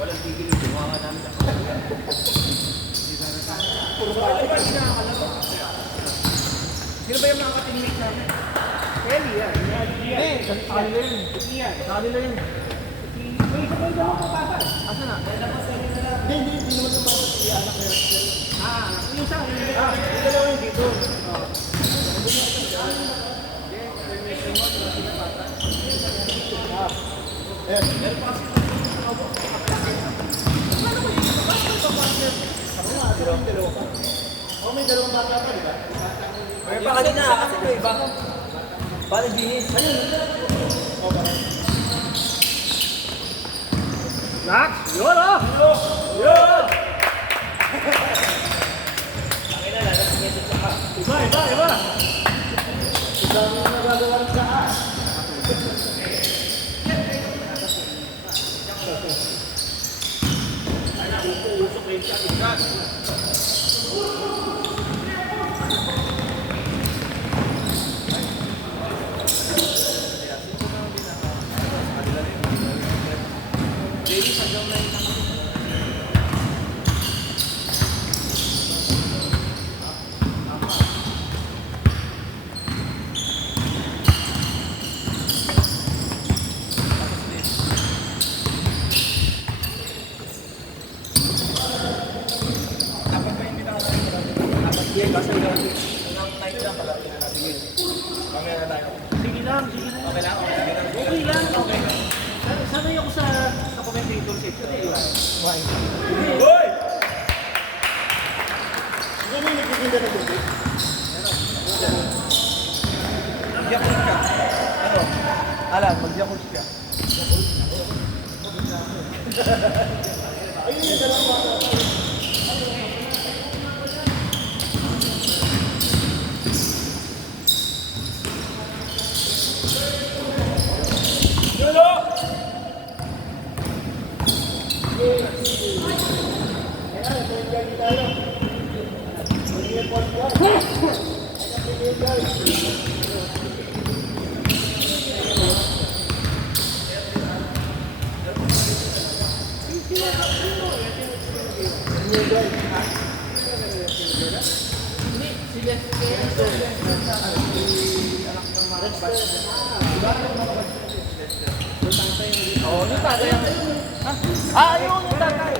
Walang tigil yung bunga namin sa kapatid. Puro ba ito ba yung nakakalaro? Sino ba yung mga ka-teammate namin? Kelly yan. Hindi, sa kanila yun. Sa kanila yun. May isa pa yung dalawa papasal. Asa na? Hindi naman yung mga anak na yun. Yung isa. Yung dalawa yung dito. Meron pa kasi may dalawang bata pa, di ba? May pa kanina, kasi ito iba. Paano dinis? Ayun. Nak! Yun o! Yun! Akin na, lalasingin sa saka. Iba! Isang nagagawa ng saka. Usok kayo siya, ikan. Sige lang. Okay lang. Sanay ako sa commentator section eh. Hoy! Sino may nagtitinda na doon? Mag-yakult ka. Ano? Alan, mag-yakult ka. Ayun yung dalawa. Oh, yung tatay ang... Ayun, yung tatay.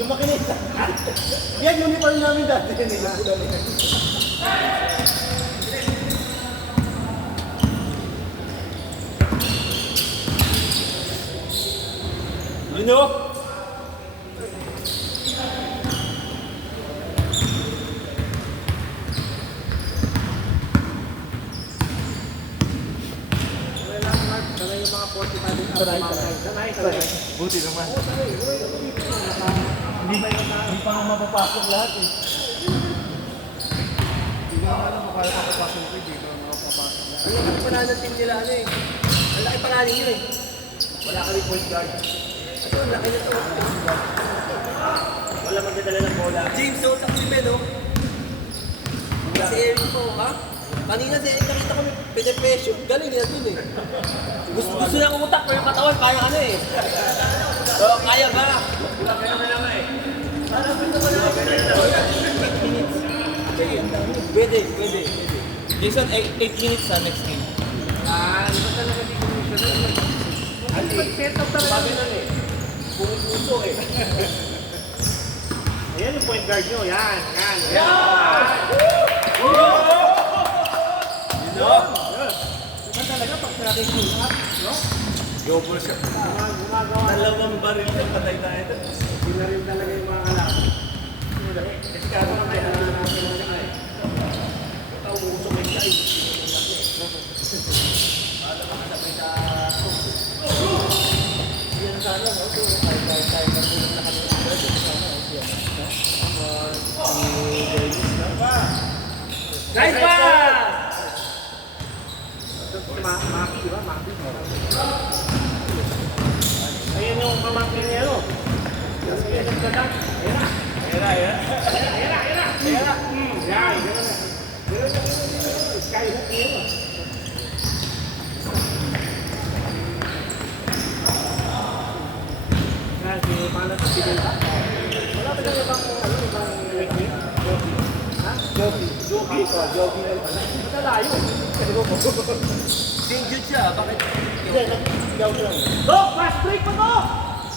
Lumakinis. Yan, uniform namin dati. Ano? Buti naman. Hindi pa nga mapapasok lahat eh. Hindi nga alam kung kaya mapapasok ko, hindi pa mapapasok lahat. Ano yung pananatin nila ano eh? Ang laki palanin nyo eh. Wala kami point guard. Ito, ang laki na ito. Wala magdadala ng bola. James, so sa krimen no? Si Eric po, ha? Kanina si Eric nakita kami, pinapresyo. Galing nila dun eh. Gusto niya umutak, pero yung katawan parang ano eh. So, kaya ba? Wala ka naman naman eh. Parang gusto ko naman. 8 minutes. Pwede. Jason, 8 minutes sa next game. Iba talaga di commissioner. Ano pag-set up talaga? Sabi nun eh. Puso eh. Ayan yung point guard nyo. Yan. Iba talaga pag natin shoot up, no? Double shot. Dalawang baril yung patay tayo ito. Hindi na rin talaga yung mga kalaban. Kasi kaya na may natin mo siya eh. Ito, umusok yung siya eh. Paano ka kasabay sa... Yan sana, no? Tayo matulog na kami ng pwede. Guys pa! Maki, di ba? Maki. Ayan yung pamangkin niya, no? Kasi yan ang gadak. Ayan na. Skyhook niya, no? dito, jogging lang pala. Matalayo. St. Jude siya, bakit? Hindi, nag-scout lang. Dok, fast break pa to!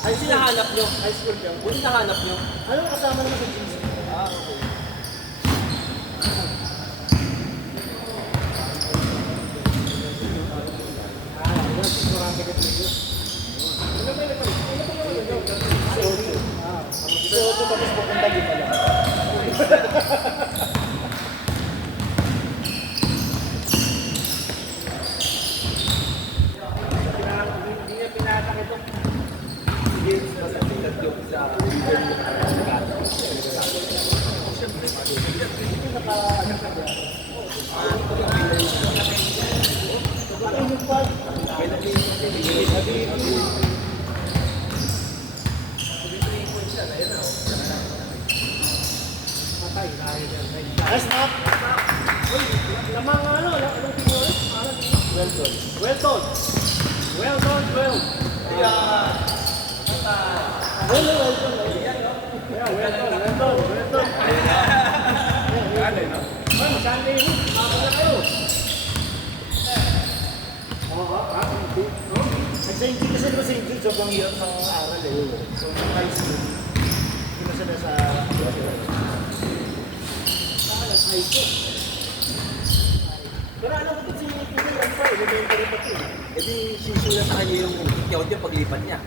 Ay, sinahanap nyo. High school lang. Kung sinahanap nyo. Ano kasama naman sa gym? Ah, okay. Marami ka dito. So, tapos pupunta din pala. Hindi niya pinatak ito. Games na sa tingnan yung sa Nice knock. Lamang ano, anong tingin ulit? Welcome. Well done. Well done, well. Welcome. Yeah, well done. Ay, Sunday ni, mama na kayo. St. Jude kasi diba St. Jude, sobrang hirap ng aral eh. So, sa high school, hindi na sila sa... Pero alam ko si Pinoy, ano pa, elementary pa ito. E di, sisyo na sa kanya yung kikyaw niya paglipat niya.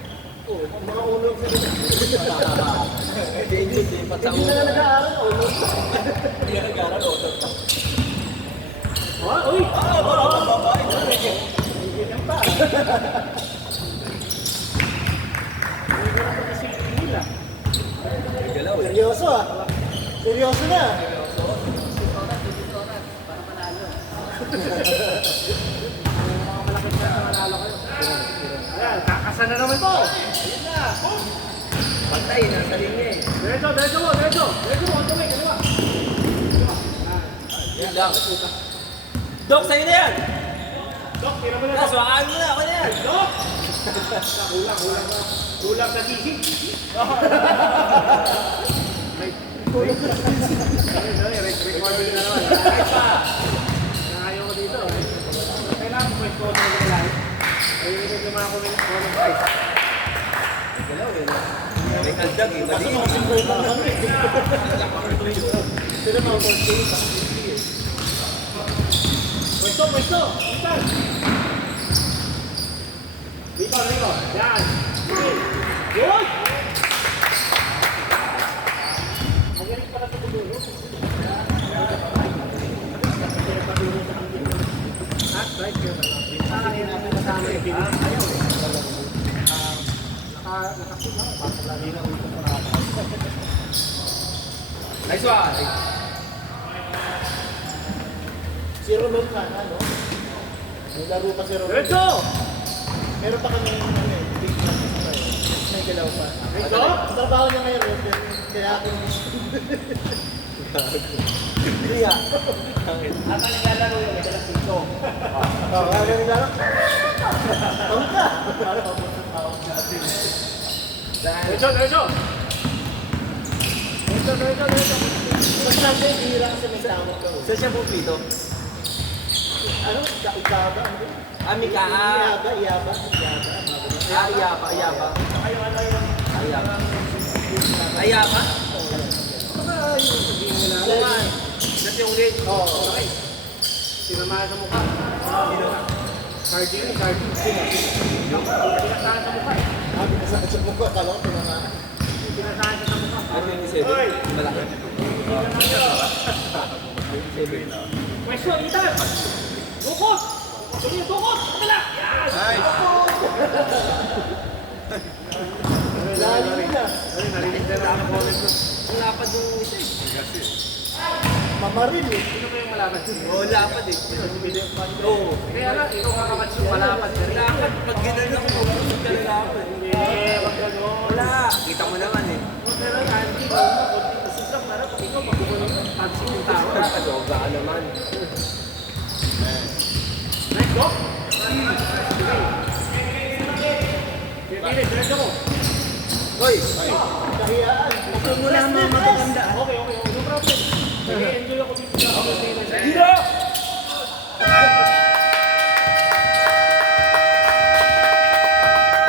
Oo, mga ulog sa nila. St. Jude, lipat sa Hindi na nga nag-aaral, ulog. Hindi na nag-aaral, otot ka. Uy! Hindi pa. Galaw eh. Seryoso ah. Seryoso na. Mga malapit na manalo kayo. Ayan, kakasan na naman to. Ayun na. Pantay, nasa linya eh. Diretso, diretso mo. Ang tumay, kaliwa. Yun lang. Dok, sa'yo na yan! Dok, tira mo na. Nas, wakain mo na, ako na yan! Dok! Kulang na gising. Recording na naman. Kahit pa. Nakayo ko dito. Kailangan ko may photo na live. Ayun yung naman ako ng photo guys. Galaw eh. May kaldag eh, Kasi mali. mga simple pa kami. Sila mga first day, sa Pwesto. Itan. Dito. Yan. Good. Magaling pala sa dulo. Right here. Ayaw eh. Nakapit lang. Lagi na ulit ko na. Nice one! Si Romel ka na, no? May laro pa si Romel. Diretso! Meron pa kami big plan sa tayo. May galaw pa. Diretso! Ang trabaho niya ngayon, kaya ako Kaya. At ang naglalaro yung may dalang sito. Oo, kaya ganun lang. Tawag ka! Para mabot ang tawag natin. Diretso! Mas nandiyan, bihira kasi may tawag ka. Saan siya pupito? Ano? Ikaba? Ano? Amika, Iyaba. Ayaba. Ayaw, ano yun? Ayaba. Ayaba? Baka yung sabihin nila. Kuman. That's yung red. Oo. Sinamahan sa mukha. Sardine. Pinasahan sa mukha. Sabi ko sa mukha, kala ko pinangaan. Pinasahan sa mukha. Ano yung 27? Malaki. Pwesto, Itan! Dukot! Sige, dukot! Wala! Yan! Nice! Lalim nila. Ay, narinig na lang ang comment ko. Ang lapad yung isa eh. Mamaril eh. Sino ba yung malapad? Oo, lapad eh. Oo. Kaya lang, ikaw kakakats yung malapad. Lapad, pag ginano ko, mabusog ka na lapad. Hindi, wag ka doon. Wala. Kita mo naman eh. Pero yan, hindi ko na konti kasi lang para pag ikaw magkukulong ng pansin yung tao. Nakadobra ka naman. Nice, go! Diretso mo. Hoy! Kahiyaan. Huwag mo lang mga mataganda. Okay.